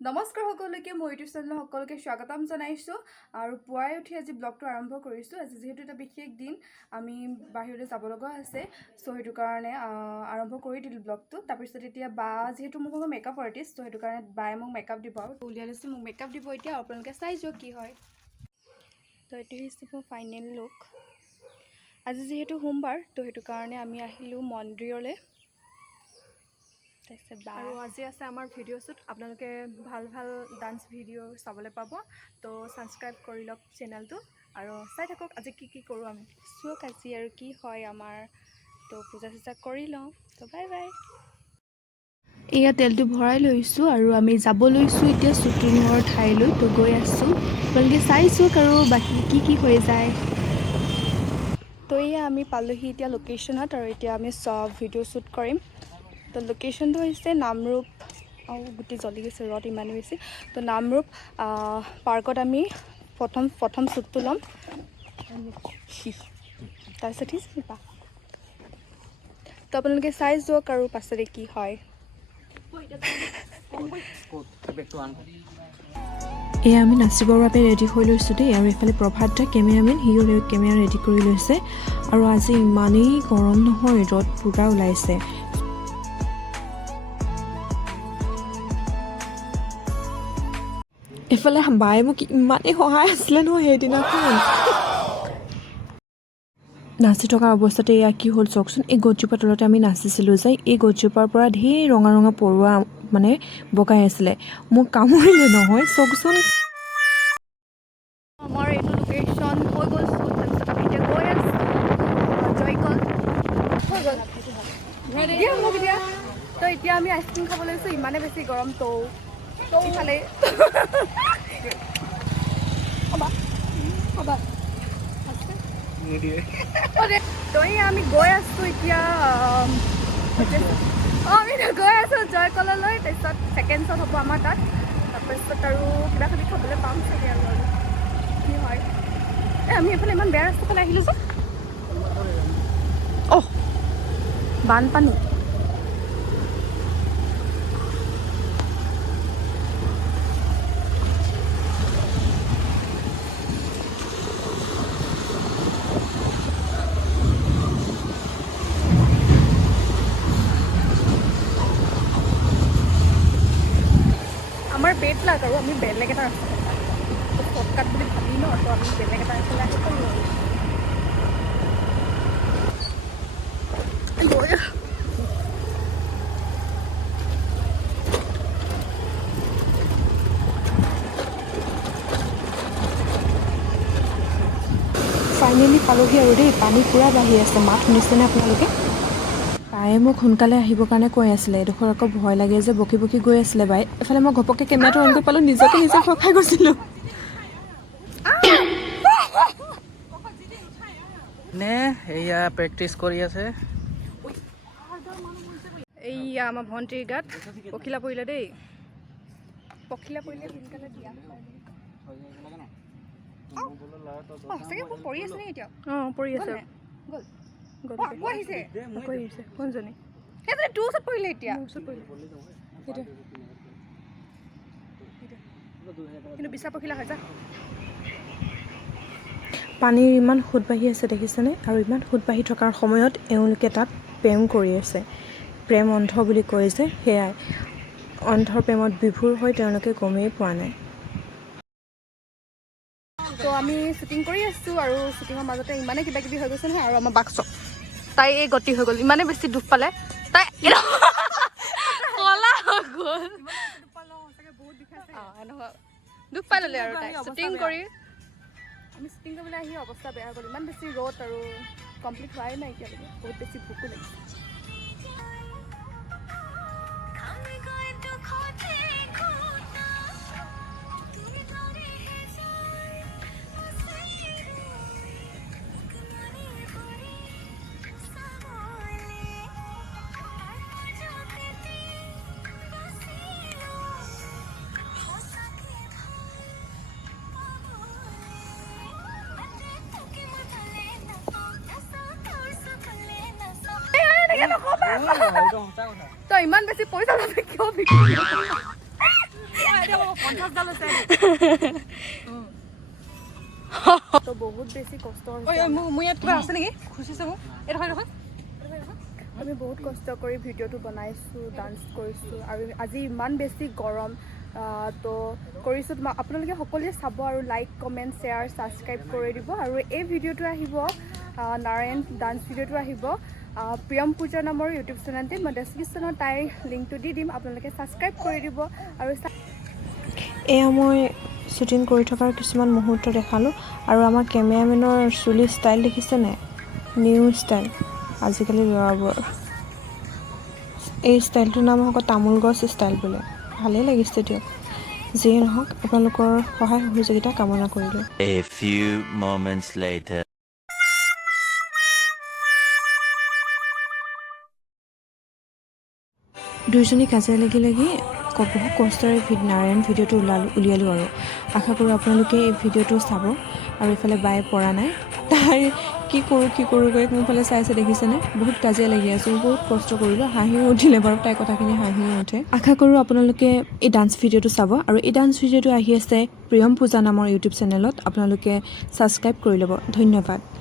নমস্কাৰ সকলোকে মই ইউটিউব চেনেল সকলোকে স্বাগতম জনাইছো আৰু পুৱাই উঠি আজি ব্লগটো আৰম্ভ কৰিছো আজি যেহেতু এটা বিশেষ দিন আমি বাহিৰলৈ যাব লগা আছে সো হেতু কাৰণে আৰম্ভ কৰি দিল ব্লগটো তাৰ পিছত এতিয়া বা যেহেতু মোক মেকআপ আৰ্টিষ্ট সো হেতু কাৰণে বাই মোক মেকআপ দিব আৰু উলিয়াই লৈছো মোক মেকআপ দিব এতিয়া আপোনালোকে চাই যোৱা কি হয় তো এটো হৈছে ফাইনেল লুক আজি যেহেতু সোমবাৰ তো হেতু কাৰণে আমি আহিলো মন্দিৰলৈ আৰু আজি আছে আমাৰ ভিডিঅ' শ্বুট আপোনালোকে ভাল ভাল ডান্স ভিডিঅ' চাবলৈ পাব তো সাবস্ক্ৰাইব কৰি লওক চেনেলটো আৰু চাই থাকক আজি কি কৰোঁ আমি চোক আজি আৰু কি হয় আমাৰ তো পূজা চূজা কৰি লওঁ তো বাই বাই এয়া তেলটো ভৰাই লৈছোঁ আৰু আমি যাব লৈছোঁ এতিয়া শ্বুটিঙৰ ঠাইলৈ তো গৈ আছোঁ আপোনালোকে চাইছোঁ আৰু বাকী কি হৈ যায় তো এয়া আমি পালোহি এতিয়া লোকেশ্যনত আৰু এতিয়া আমি চব ভিডিঅ' শ্বুট কৰিম তো লোকেশ্যনটো হৈছে নামৰূপ গুটি জ্বলি গৈছে ৰদ ইমানেই বেছি তো নামৰূপ পাৰ্কত আমি প্ৰথম শ্বুটটো ল'ম তাৰপিছত ঠিক তো আপোনালোকে চাই যাওক আৰু পাছতে কি হয় এয়া আমি নাচিবৰ বাবে ৰেডি হৈ লৈছোঁ দেই আৰু এইফালে প্ৰভাত দা কেমেৰামেন সিও কেমেৰা ৰেডি কৰি লৈছে আৰু আজি ইমানেই গৰম নহয় ৰ'দ পূৰা ওলাইছে এফালে বায়ে মোক ইমানেই সহায় আছিলে নহয় সেইদিনাখন নাচি থকা অৱস্থাতে এয়া কি হ'ল চাওকচোন এই গছজোপাৰ তলতে আমি নাচিছিলোঁ যে এই গছজোপাৰ পৰা ঢেৰ ৰঙা ৰঙা পৰুৱা মানে বগাই আছিলে মোক কামুৰিলে নহয় চাওকচোন আমাৰ এইটো লোকেশ্যন হৈ গ'ল তাৰপিছত আমি এতিয়া গৈ আছোঁ জয়কল হৈ গ'ল তো এতিয়া আমি আইচক্ৰীম খাব লৈছোঁ ইমানেই বেছি গৰম তো ইফালে আমি গৈ আছোঁ এতিয়া আমি গৈ আছোঁ জয়কললৈ তাৰপিছত ছেকেণ্ড শ্বট হ'ব আমাৰ তাত তাৰপিছত আৰু কিবা কিবি খাবলৈ পাম চাগে আৰু কি হয় আমি এইফালে ইমান বেয়া ৰাস্তা ফালে আহিলোঁ যে অহ বানপানী আমাৰ বেড লাগ আৰু আমি বেলেগ এটা ৰাস্তা শ্বৰ্টকাট বুলি ভাবি ন তো আমি বেলেগ এটা ৰাস্তা আহি পালোঁ ফাইনেলি পালোহি আৰু দেই পানী পূৰা বাঢ়ি আছে মাত শুনিছেনে আপোনালোকে বায়ে মোক সোনকালে আহিবৰ কাৰণে কৈ আছিলে এডোখৰ আকৌ ভয় লাগে যে বকি বকি গৈ আছিলে বাই এফালে মই ঘপককৈ কেমেৰাটো অন কৰি পালোঁ নিজে ভয় খাই গৈছিলোঁ নে এয়া প্ৰেক্টিচ কৰি আছে এইয়া আমাৰ ভণ্টিৰ গাত পখিলা পৰিলে দেই পখিলা পৰিলে সোনকালে দিয়া সঁচাকৈ পৰি আছে নে এতিয়া অঁ পৰি আছে কোনজনী সেইজনী তোৰ ওচৰত পৰিলে এতিয়া কিন্তু বিচা পখিলা হয় যা পানীৰ ইমান সোঁত বাঢ়ি আছে দেখিছেনে আৰু ইমান সোঁত বাঢ়ি থকাৰ সময়ত এওঁলোকে তাত প্ৰেম কৰি আছে প্ৰেম অন্ধ বুলি কয় যে সেয়াই অন্ধৰ প্ৰেমত বিভোৰ হৈ তেওঁলোকে গমেই পোৱা নাই তো আমি শ্বুটিং কৰি আছোঁ আৰু শ্বুটিঙৰ মাজতে ইমানেই কিবা কিবি হৈ গৈছে নহয় আৰু আমাৰ বাক্স তাই এই গতি হৈ গ'ল ইমানেই বেছি দুখ পালে তাই কলা হৈ গ'ল দুখ পাই ল'লে আৰু তাই শ্বুটিং কৰি আমি শ্বুটিং কৰিবলৈ আহি অৱস্থা বেয়া হৈ গ'ল ইমান বেছি ৰ'দ আৰু কমপ্লিট হোৱাই নাই এতিয়ালৈকে বহুত বেছি ভোকো লাগিছে তো ইমান বেছি পইচা ল'লে কিয় তো বহুত বেছি কষ্ট আমি বহুত কষ্ট কৰি ভিডিঅ'টো বনাইছোঁ ডান্স কৰিছোঁ আৰু আজি ইমান বেছি গৰম তো কৰিছোঁ আপোনালোকে সকলোৱে চাব আৰু লাইক কমেণ্ট শ্বেয়াৰ ছাবস্ক্ৰাইব কৰি দিব আৰু এই ভিডিঅ'টো আহিব নাৰায়ণ ডান্স ভিডিঅ'টো আহিব প্ৰিয়ম পূজা নামৰ ইউটিউব চেনেলতে মই ডেছক্ৰিপশ্যনত তাইৰ লিংকটো দি দিম আপোনালোকে ছাবস্ক্ৰাইব কৰি দিব আৰু এয়া মই শ্বুটিং কৰি থকাৰ কিছুমান মুহূৰ্ত দেখালোঁ আৰু আমাৰ কেমেৰামেনৰ চুলি ষ্টাইল দেখিছেনে নিউ ষ্টাইল আজিকালি ল'ৰাবোৰৰ এই ষ্টাইলটোৰ নাম আকৌ তামোল গছ ষ্টাইল বোলে ভালেই লাগিছে দিয়ক যিয়ে নহওক আপোনালোকৰ সহায় সহযোগিতা কামনা কৰিলোঁ A few moments later. দুয়োজনী কাজিয়া লাগি বহু কষ্টৰে নাৰায়ণ ভিডিঅ'টো উলিয়ালোঁ আৰু আশা কৰোঁ আপোনালোকে এই ভিডিঅ'টো চাব আৰু এইফালে বায়ে পৰা নাই তাই কি কৰোঁ গৈ মোৰফালে চাইছে দেখিছেনে বহুত কাজিয়া লাগি আছোঁ বহুত কষ্ট কৰিলোঁ হাঁহিও উঠিলে বাৰু তাই কথাখিনি হাঁহিও উঠে আশা কৰোঁ আপোনালোকে এই ডান্স ভিডিঅ'টো চাব আৰু এই ডান্স ভিডিঅ'টো আহি আছে প্ৰিয়ম পূজা নামৰ ইউটিউব চেনেলত আপোনালোকে ছাবস্ক্ৰাইব কৰি ল'ব ধন্যবাদ